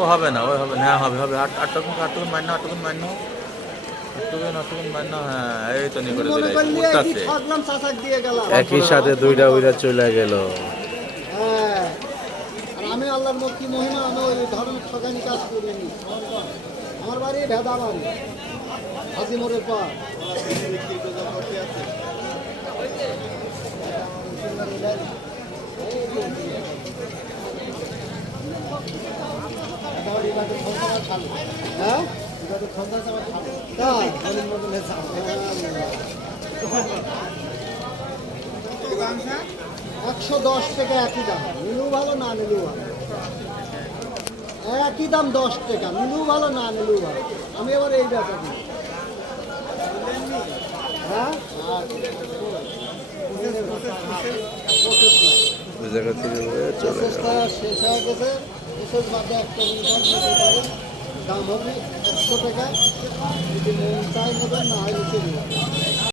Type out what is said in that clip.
ও হবে না, ওই হবে না, হ্যাঁ হবে হবে, আটটুকুন আটটুকুন মান্য, আটটুকুন মান্য, আটটুকুন আটটুকুন মান্য, হ্যাঁ এই তো নি তুমি করে মনে দিলে করলি এই কি উঠতাছে। ঠকলাম চাচাক দিয়ে গেলাম। একই সাথে দুইটা উইরা চলে গেল। হ্যাঁ, আর আমি আল্লাহর মুক্তি মহিমা, আমি ওই ধরনের ঠকানি কাজ করিনি। আমার বাড়ি ভেদা বাড়ি, হাসি মোড়ের পর। হ্যাঁ, তাই? 110 টাকা একই দাম, নিলেও ভালো না নিলেও ভালো। একই দাম 10 টাকা, নিলেও ভালো না নিলেও ভালো। আমি এবার এই ব্যাপার করি। হ্যাঁ, ওই জায়গা থেকে উইরা চলে গেল। প্রসেসটা শেষ হয়ে গেছে। প্রসেস বাদে একটা ইনকাম নিতে পারেন, দাম হবে 100 টাকা। যদি মন চাই নেবেন, না হয় নিচে দেবেন।